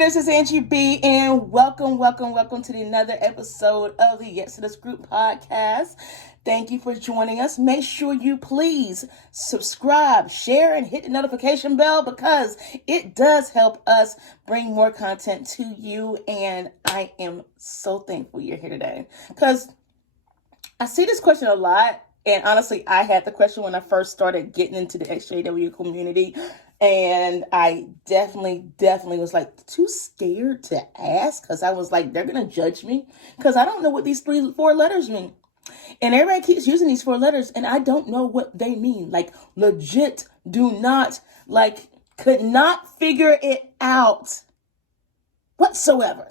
this is Angie B, and welcome to another episode of the Yes to This Group podcast. Thank you for joining us. Make sure you please subscribe, share, and hit the notification bell because it does help us bring more content to you. And I am so thankful you're here today because I see this question a lot. And honestly, I had the question when I first started getting into the XJW community. And I definitely was like too scared to ask because I was like, they're going to judge me because I don't know what these 4 letters mean. And everybody keeps using these 4 letters and I don't know what they mean. Like legit could not figure it out whatsoever.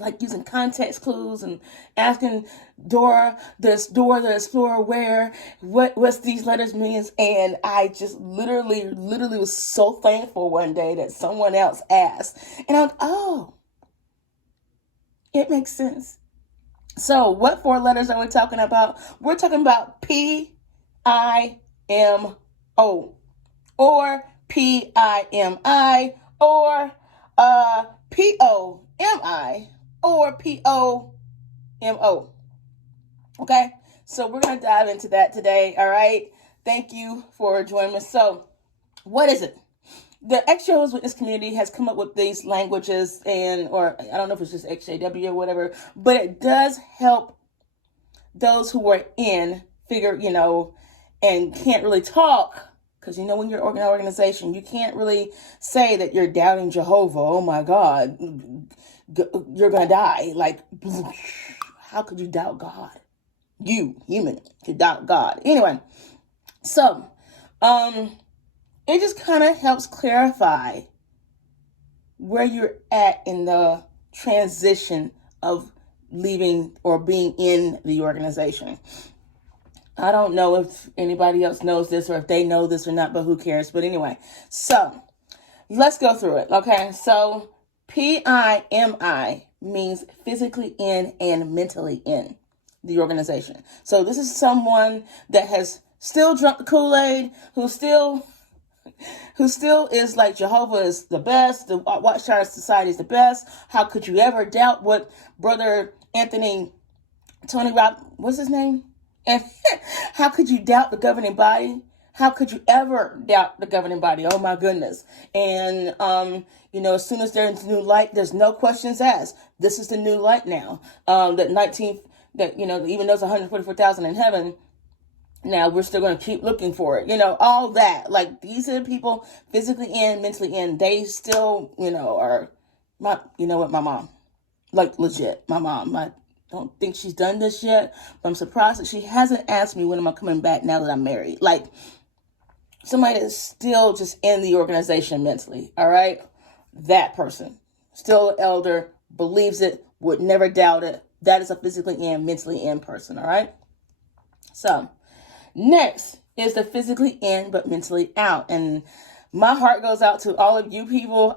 Like using context clues and asking Dora the Explorer what's these letters means. And I just literally was so thankful one day that someone else asked. And I'm like, oh, it makes sense. So what 4 letters are we talking about? We're talking about PIMO or PIMI or POMI. Or POMO. Okay, so we're going to dive into that today. All right, thank you for joining us. So, what is it? The Ex-Jehovah's Witness community has come up with these languages, or I don't know if it's just XJW or whatever, but it does help those who are in figure, and can't really talk. Because when you're an organization, you can't really say that you're doubting Jehovah. Oh my God, you're going to die. Like, how could you doubt God? You, human, could doubt God. Anyway, so it just kind of helps clarify where you're at in the transition of leaving or being in the organization. I don't know if anybody else knows this or if they know this or not, but who cares? But anyway, so let's go through it. Okay, so PIMI means physically in and mentally in the organization. So this is someone that has still drunk the Kool-Aid, who still is like Jehovah is the best, the Watchtower Society is the best. How could you ever doubt what Brother Tony Rob, what's his name? And how could you doubt the governing body? How could you ever doubt the governing body? Oh my goodness. And, as soon as there's new light, there's no questions asked. This is the new light now. Even though there's 144,000 in heaven, now we're still going to keep looking for it. All that. Like these are the people physically in, mentally in. They still, are my mom, like legit, my mom, I don't think she's done this yet, but I'm surprised that she hasn't asked me when am I coming back now that I'm married. Like somebody that's still just in the organization mentally. All right. That person still an elder, believes it, would never doubt it. That is a physically in, mentally in person. All right. So next is the physically in, but mentally out. And my heart goes out to all of you people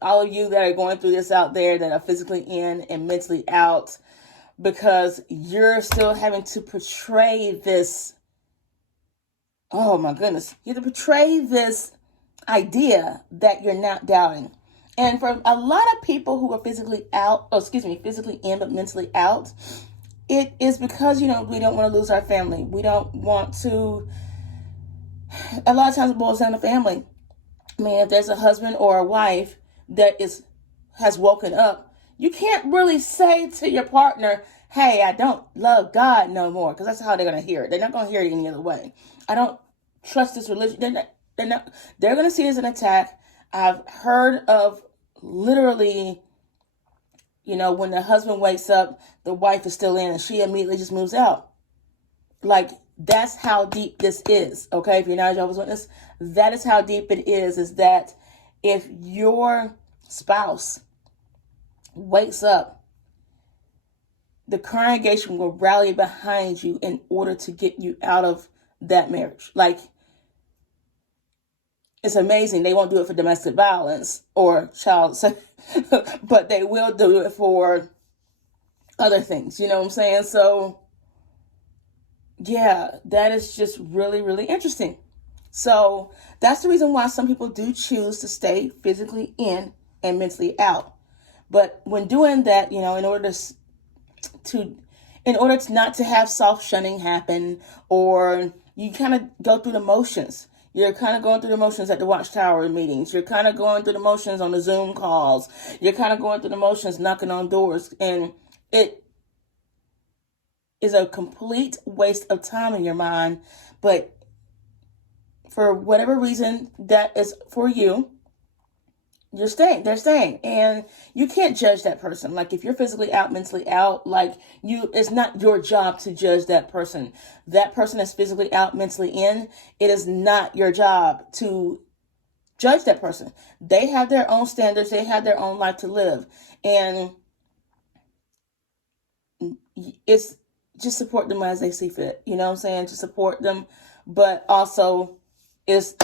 all of you that are going through this out there that are physically in and mentally out, because you're still having to portray this. Oh my goodness. You have to portray this idea that you're not doubting. And for a lot of people who are physically in but mentally out, it is because, we don't want to lose our family. We don't want to, a lot of times it boils down to family. I mean, if there's a husband or a wife that has woken up, you can't really say to your partner, hey, I don't love God no more, because that's how they're going to hear it. They're not going to hear it any other way. I don't trust this religion. They're going to see it as an attack. I've heard of literally, when the husband wakes up, the wife is still in and she immediately just moves out. Like, that's how deep this is, okay? If you're not a Jehovah's Witness, that is how deep it is that if your spouse wakes up, the congregation will rally behind you in order to get you out of that marriage. Like, it's amazing. They won't do it for domestic violence or child sex, but they will do it for other things. You know what I'm saying? So, yeah, that is just really, really interesting. So that's the reason why some people do choose to stay physically in and mentally out. But when doing that, in order to in order to not to have soft shunning happen, or you kind of go through the motions. You're kind of going through the motions at the Watchtower meetings. You're kind of going through the motions on the Zoom calls. You're kind of going through the motions knocking on doors. And it is a complete waste of time in your mind. But for whatever reason that is for you, they're staying, and you can't judge that person. Like, if you're physically out, mentally out, it's not your job to judge that person. That person is physically out, mentally in. It is not your job to judge that person. They have their own standards. They have their own life to live. And it's just support them as they see fit. You know what I'm saying? To support them, but also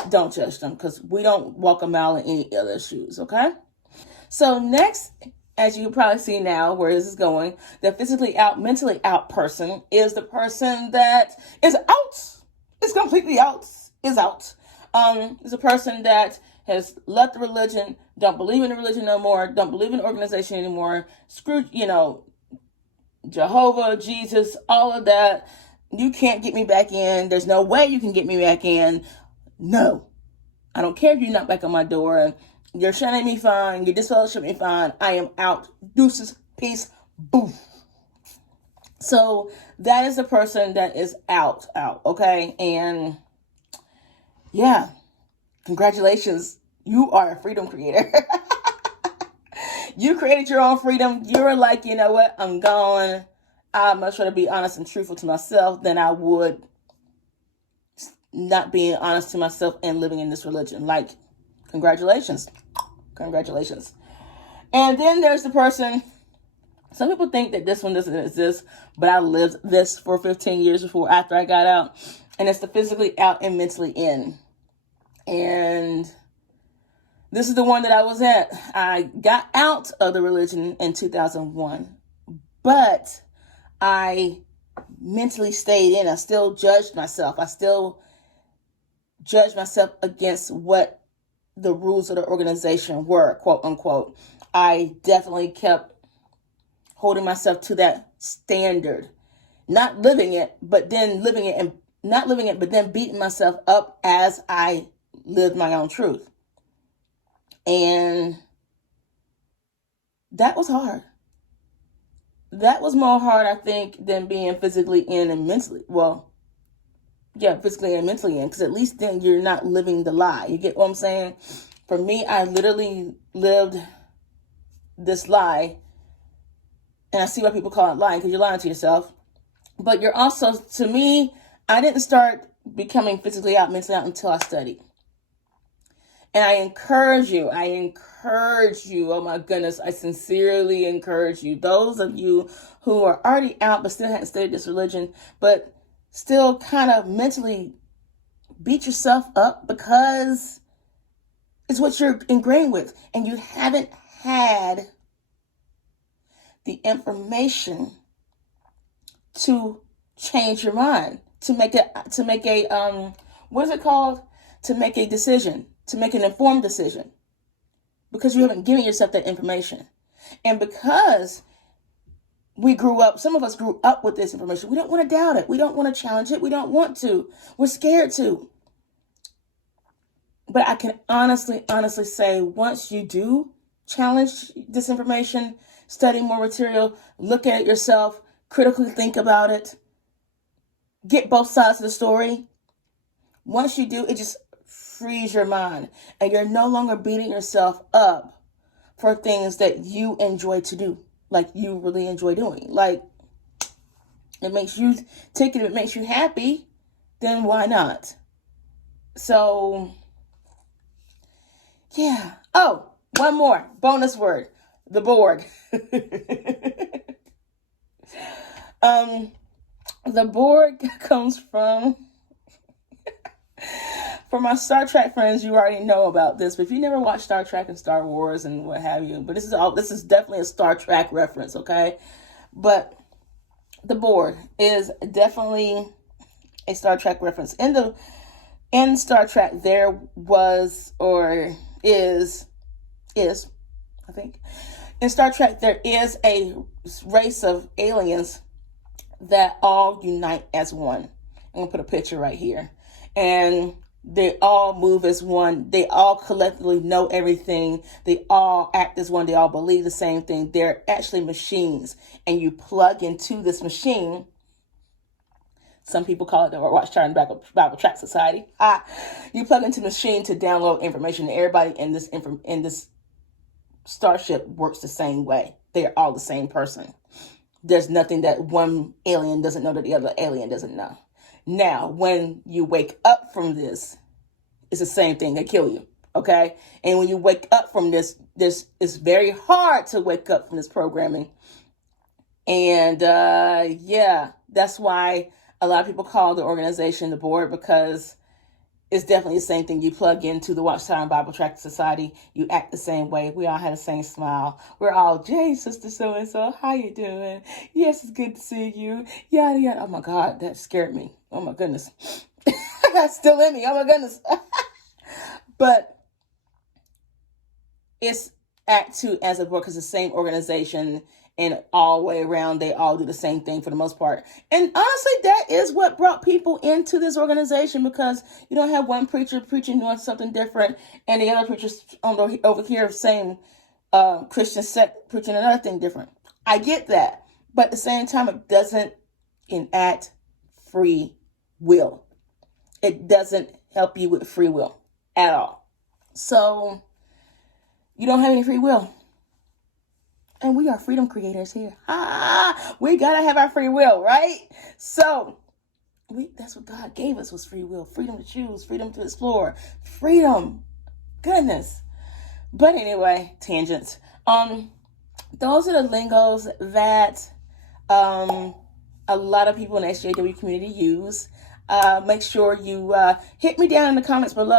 don't judge them, because we don't walk a mile in any other shoes, okay? So next, as you can probably see now where this is going, the physically out, mentally out person is the person that is out. Is completely out. Is out. Is a person that has left the religion, don't believe in the religion no more, don't believe in the organization anymore, screw, Jehovah, Jesus, all of that. You can't get me back in. There's no way you can get me back in. No, I don't care if you knock back on my door. You're shunning me fine. You disfellowship me fine. I am out. Deuces, peace, boom. So that is the person that is out, okay? And yeah, congratulations. You are a freedom creator. You created your own freedom. You're like, you know what? I'm gone. I'd much rather be honest and truthful to myself than I would not being honest to myself and living in this religion. Like, congratulations. And then there's the person, some people think that this one doesn't exist, but I lived this for 15 years after I got out. And it's the physically out and mentally in. And this is the one that I was at. I got out of the religion in 2001, but I mentally stayed in. I still judged myself. I still judged myself against what the rules of the organization were, quote unquote. I definitely kept holding myself to that standard, not living it, but then living it, and not living it, but then beating myself up as I lived my own truth. And that was hard. That was more hard, I think, than being physically in and mentally. Well, yeah, physically and mentally in, because at least then you're not living the lie. You get what I'm saying? For me, I literally lived this lie, and I see why people call it lying, because you're lying to yourself. But you're also, to me, I didn't start becoming physically out, mentally out until I studied. And I encourage you, oh my goodness, I sincerely encourage you, those of you who are already out but still hadn't studied this religion, but still kind of mentally beat yourself up because it's what you're ingrained with, and you haven't had the information to change your mind, to make a what is it called? To make a decision, to make an informed decision, because you haven't given yourself that information. And because some of us grew up with this information, we don't want to doubt it. We don't want to challenge it. We don't want to. We're scared to. But I can honestly say, once you do challenge this information, study more material, look at it yourself, critically think about it, get both sides of the story. Once you do, it just frees your mind, and you're no longer beating yourself up for things that you enjoy to do, like you really enjoy doing. Like, it makes you tick it, it makes you happy, then why not? So, yeah. Oh, one more bonus word: the Borg. The Borg comes from. For my Star Trek friends, you already know about this, but if you never watched Star Trek and Star Wars and what have you, but this is definitely a Star Trek reference, okay? But the Borg is definitely a Star Trek reference. In Star Trek, there was, or is I think. In Star Trek, there is a race of aliens that all unite as one. I'm going to put a picture right here. And they all move as one. They all collectively know everything. They all act as one. They all believe the same thing. They're actually machines. And you plug into this machine. Some people call it the Watchtower and Bible Tract Society. You plug into the machine to download information. Everybody in this starship works the same way. They are all the same person. There's nothing that one alien doesn't know that the other alien doesn't know. Now, when you wake up from this, it's the same thing. They kill you, okay? And when you wake up from this it's very hard to wake up from this programming. And yeah, that's why a lot of people call the organization the board, because it's definitely the same thing. You plug into the Watchtower and Bible Tract Society, you act the same way. We all had the same smile. We're all, Jay, sister so-and-so, how you doing? Yes, it's good to see you. Yada, yada. Oh, my God, that scared me. Oh, my goodness. That's still in me. Oh, my goodness. But it's act two as a board, because the same organization, and all the way around, they all do the same thing for the most part. And honestly, that is what brought people into this organization, because you don't have one preacher preaching doing something different, and the other preachers over here same Christian sect preaching another thing different. I get that. But at the same time, it doesn't enact free will. It doesn't help you with free will at all. So you don't have any free will. And we are freedom creators here. We gotta have our free will, right? So that's what God gave us, was free will. Freedom to choose, freedom to explore, freedom. Goodness. But anyway, tangents. Those are the lingos that a lot of people in the SJW community use. Make sure you hit me down in the comments below.